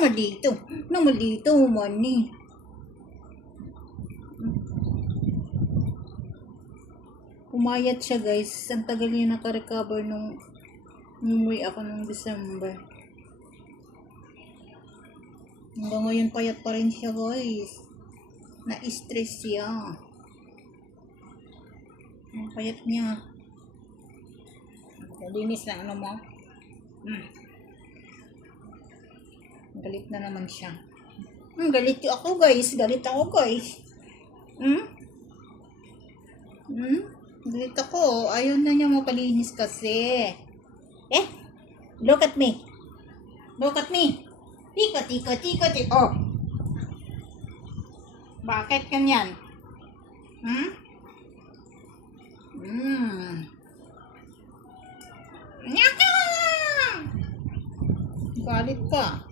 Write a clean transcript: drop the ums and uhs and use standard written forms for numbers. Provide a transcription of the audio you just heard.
Naman dito, money. Umayat siya guys. Ang tagal niya naka-recover nung umuwi ako nung December. Hanggang ngayon payat pa rin siya guys. Na-stress siya. Ang payat niya. Nalinis na ano mo. Galit na naman siya. Galit ako guys. Galit ako. Ayaw na niya mapalinis kasi. Look at me. Tika. Oh. Bakit ganyan? Galit pa.